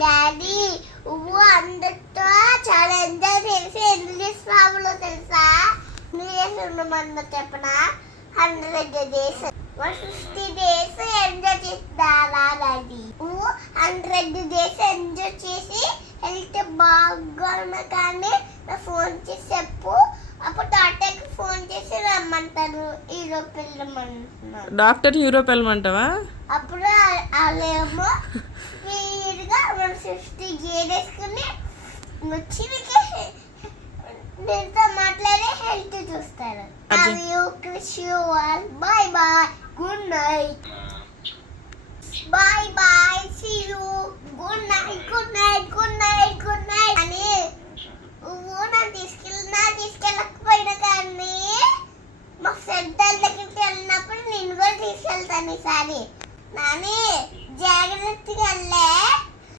Daddy నువ్వు అందరితో చాలా ఎంజాయ్ చేసి ఎందుకు చేస్తున్నావులో తెలుసా? ఉండమన్నా చెప్పనా? 100 days 150 days ఎంజాయ్ చేస్తారా డాడీ? నువ్వు 100 days ఎంజాయ్ చేసి హెల్త్ బాగా కానీ నా ఫోన్ చేసి చెప్పు. అప్పుడు డాక్టర్కి ఫోన్ చేసి రమ్మంటారు, యూరోప్ వెళ్ళమంటున్నారు. డాక్టర్ యూరోప్ వెళ్ళమంటావా? అప్పుడు వాళ్ళేమో స్పీడ్గా 150 వేసుకుని వచ్చి నీతో మాట్లాడే హెల్త్ చూస్తారు. Bye bye, good night, bye bye, see you.